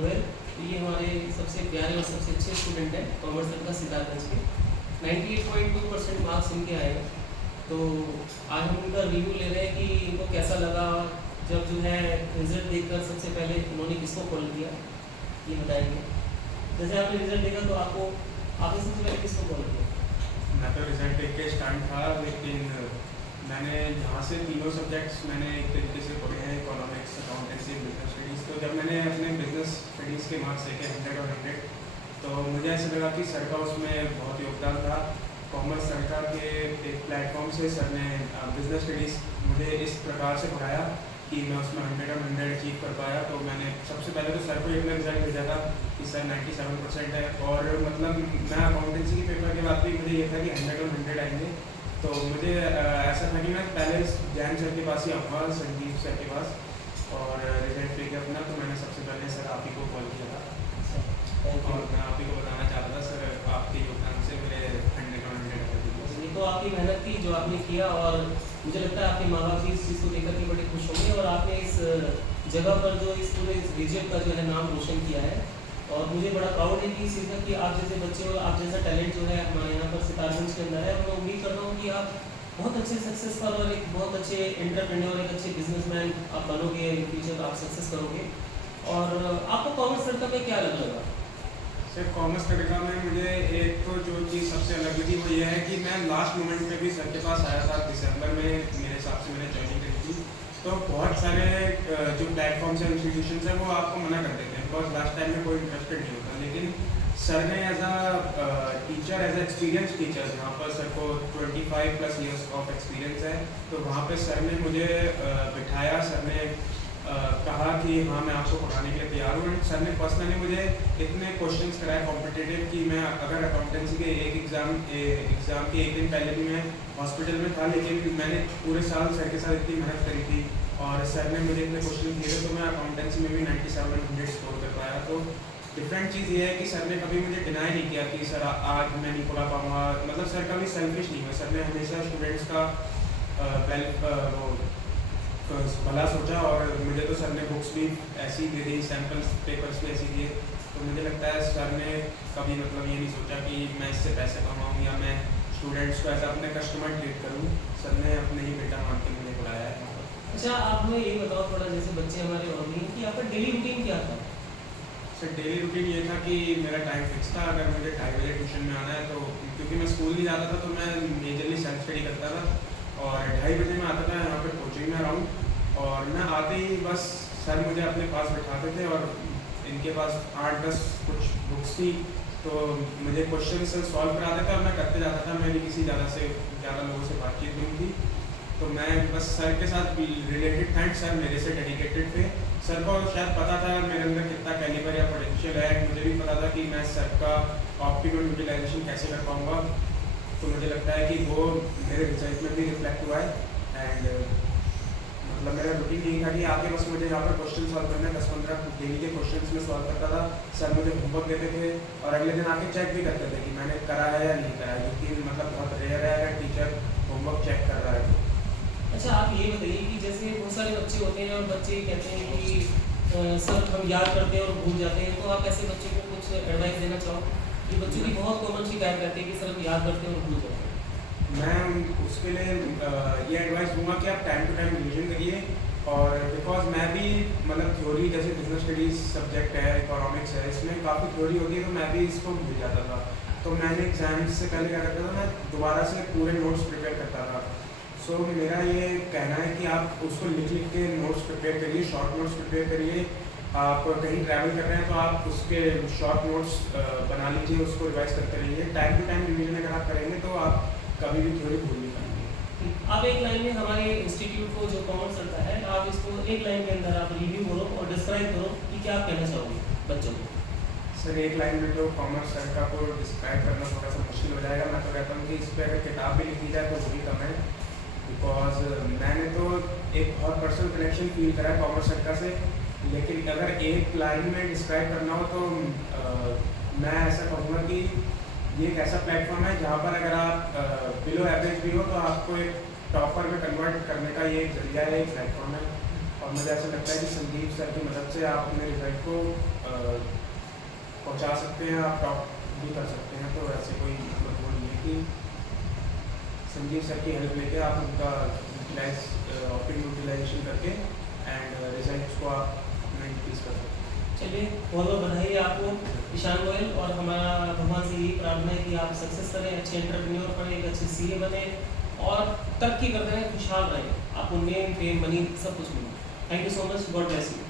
गोयल। तो ये हमारे सबसे प्यारे और सबसे अच्छे स्टूडेंट हैं कॉमर्स सेल का सिद्धार्थगंज के। 98.2% मार्क्स इनके आए हैं। तो आज हम उनका रिव्यू ले रहे हैं कि इनको कैसा लगा जब जो है रिजल्ट देखकर सबसे पहले उन्होंने किसको कॉल किया, ये बताएंगे। जैसे आपने रिजल्ट देखा तो आपने सबसे पहले किसको कॉल किया? मैं तो रिजल्ट देख के स्टंट था, लेकिन मैंने यहाँ से तीनों सब्जेक्ट्स मैंने एक तरीके से पढ़े हैं, इकोनॉमिक्स, अकाउंटेंसी, बिजनेस स्टडीज़। तो जब मैंने अपने बिजनेस स्टडीज़ के मार्क्स देखे 100 और 100, तो मुझे ऐसा लगा कि सर का उसमें बहुत योगदान था। कॉमर्स सर का के एक प्लेटफॉर्म से सर ने बिजनेस स्टडीज़ मुझे इस प्रकार से पढ़ाया कि मैं उसमें 100 और 100 अचीव कर पाया। तो मैंने सबसे पहले तो सर को एक रिजल्ट भेजा था कि सर 97% है, और मतलब मैं अकाउंटेंसी के पेपर के बाद भी मुझे ये था कि 100 और 100 आएंगे। तो मुझे ऐसा था कि मैं पहले जैन सर के पास ही आऊँगा, संदीप सर के पास, और रिजल्ट लेके अपना। तो मैंने सबसे पहले सर आप ही को कॉल किया था और मैं आप ही को बताना चाहता था सर आपके योगदान से मेरे 100 और 100 ये तो आपकी मेहनत थी जो आपने किया, और मुझे लगता है आपके माँ बाप भी इस चीज़ को लेकर के बड़े खुश होंगे, और आपने इस जगह पर जो इस पूरे रीजन का जो है नाम रोशन किया है। और मुझे बड़ा प्राउड है कि इस चीज़ का कि आप जैसे बच्चे और आप जैसा टैलेंट जो है हमारे यहाँ पर सितारगंज के अंदर है। और मैं उम्मीद करता हूँ कि आप बहुत अच्छे सक्सेस पर और एक बहुत अच्छे एंटरप्रेन्योर, एक अच्छे बिजनेसमैन आप बनोगे, इन फ्यूचर आप सक्सेस करोगे। और आपको कॉमर्स तड़का में क्या अलग लगा? सर कॉमर्स तड़का में मुझे एक तो जो चीज़ सबसे अलग लगी वो ये है कि मैं लास्ट मोमेंट में भी सर के पास आया था दिसंबर में, मेरे हिसाब से मैंने ज्वाइनिंग करी थी। तो बहुत सारे जो प्लेटफॉर्म्स हैं, इंस्टीट्यूशन हैं, वो आपको मना कर देते हैं बिकॉज लास्ट टाइम में कोई इंटरेस्टेड नहीं होता। लेकिन सर ने as a teacher, as experience teacher, जहाँ पर सर को 25+ ईयर्स ऑफ एक्सपीरियंस है, तो वहाँ पे सर ने मुझे बिठाया। सर ने कहा कि हाँ मैं आपको पढ़ाने के लिए तैयार हूँ। एंड सर ने पर्सनली मुझे इतने क्वेश्चंस कराए कॉम्पिटिटिव कि मैं अगर अकाउंटेंसी के एक एग्ज़ाम के एक दिन पहले भी मैं हॉस्पिटल में था, लेकिन मैंने पूरे साल सर के साथ इतनी मेहनत करी थी और सर ने मुझे इतने क्वेश्चन दिए थे, तो मैं अकाउंटेंसी में भी 97 और 100 स्कोर कर पाया। तो डिफरेंट चीज़ ये है कि सर ने कभी मुझे डिनाई नहीं किया कि सर आज मैं नहीं पढ़ा पाऊँगा। मतलब सर कभी सेल्फिश नहीं हुआ। सर ने हमेशा स्टूडेंट्स का भला सोचा, और मुझे तो सर ने बुक्स भी ऐसी दे दी, सैम्पल्स पेपर्स भी ऐसी दिए। तो मुझे लगता है सर ने कभी मतलब ये नहीं सोचा कि मैं इससे पैसे कमाऊँ या मैं स्टूडेंट्स को ऐसा अपने कस्टमर ट्रीट करूँ। सर ने अपने ही बेटा मान के मुझे पढ़ाया है। अच्छा, आप हमें ये बताओ थोड़ा, जैसे बच्चे हमारे और नहीं, कि आपका डेली रूटीन क्या था? सर डेली रूटीन ये था कि मेरा टाइम फिक्स था। अगर मुझे 2:30 बजे ट्यूशन में आना है, तो क्योंकि मैं स्कूल नहीं जाता था तो मैं मेजरली सेल्फ स्टडी करता था, और 2:30 बजे मैं आता था यहाँ पे कोचिंग में अराउंड। और मैं आते ही बस सर मुझे अपने पास बैठाते थे, और इनके पास 8-10 कुछ बुक्स थी, तो मुझे क्वेश्चन सॉल्व कराते थे और मैं करते जाता था। मेरी किसी ज़्यादा लोगों से बातचीत नहीं थी, तो मैं बस सर के साथ रिलेटेड था। सर मेरे से डेडिकेटेड थे। सर को शायद पता था मेरे अंदर कितना कैलिबर या पोटेंशियल है। मुझे भी पता था कि मैं सर का ऑप्टिमल यूटिलाइजेशन कैसे कर पाऊँगा। तो मुझे लगता है कि वो मेरे रिजल्ट में भी रिफ्लेक्ट हुआ है। एंड मतलब मेरा रूटीन यही था कि आके बस मुझे यहाँ पर क्वेश्चन सॉल्व करना है। 10-15 डेली के क्वेश्चंस में सॉल्व करता था। सर मुझे होमवर्क देते थे और अगले दिन आके चेक भी करते थे कि मैंने करा है या नहीं करा है, क्योंकि मतलब बहुत रेयर है अगर टीचर होमवर्क चेक कर रहा है। अच्छा, आप ये बताइए कि जैसे बहुत सारे बच्चे होते हैं और बच्चे कहते हैं कि सर हम याद करते हैं और भूल जाते हैं, तो आप ऐसे बच्चे को कुछ एडवाइस देना चाहो? ये बच्चों की बहुत कॉमन शिकायत रहती है कि सर हम याद करते हैं और भूल जाते हैं। मैं उसके लिए ये एडवाइस दूंगा कि आप टाइम टू टाइम रिविजन करिए। और बिकॉज मैं भी मतलब थ्योरी, जैसे बिजनेस स्टडीज़ सब्जेक्ट है, इकोनॉमिक्स है, इसमें काफ़ी थ्योरी होती है, तो मैं भी इसको भूल जाता था। तो मैंने एग्जाम से पहले क्या करता था, मैं दोबारा से पूरे नोट्स प्रिपेयर करता था। सो मेरा ये कहना है कि आप उसको लिख के नोट्स प्रिपेयर करिए, शॉर्ट नोट्स प्रिपेयर करिए। आप कहीं ट्रैवल कर रहे हैं तो आप उसके शॉर्ट नोट्स बना लीजिए, उसको रिवाइज करते रहिए। टाइम टू टाइम रिविजन अगर आप करेंगे तो आप कभी भी थ्योरी भूल नहीं पाएंगे। आप एक लाइन में हमारे इंस्टीट्यूट को जो कॉमर्स करता है, आप इसको एक लाइन के अंदर आप रिव्यू करो और डिस्क्राइब करो कि क्या आप कहना चाहोगे बच्चों को। सर एक लाइन में तो कॉमर्स सर का को डिस्क्राइब करना थोड़ा सा मुश्किल हो जाएगा। मैं तो कहता हूँ कि इस पर अगर किताब भी लिख दी जाए तो वो भी कम है, बिकॉज मैंने तो एक बहुत पर्सनल कनेक्शन फील करा है कॉमर्स सर का से। लेकिन अगर एक लाइन में डिस्क्राइब करना हो तो मैं ऐसा कहूँगा कि ये एक ऐसा प्लेटफॉर्म है जहाँ पर अगर आप बिलो एवरेज भी हो तो आपको एक टॉपर में कन्वर्ट करने का ये एक जरिया है, एक प्लेटफॉर्म है। और मुझे ऐसा लगता है कि संदीप सर की मदद से आप अपने रिजल्ट को पहुंचा सकते हैं, आप टॉप भी कर सकते हैं। तो ऐसे कोई मतलब वो नहीं है कि संजीव सर की हेल्प लेके आप उनका यूटिलाइजेशन करके एंड रिजल्ट्स को आप अपना इंक्रीज कर सकते हैं। चलिए, बहुत बहुत बधाई है आपको ईशान गोयल, और हमारा भगवान से यही प्रार्थना है कि आप सक्सेस करें, अच्छे एंटरप्रेन्योर बने, एक अच्छे सीए बने और तरक्की करते रहें, खुशहाल रहें, आपको नेम फेम मनी सब कुछ मिले। Thank you so much, God bless you.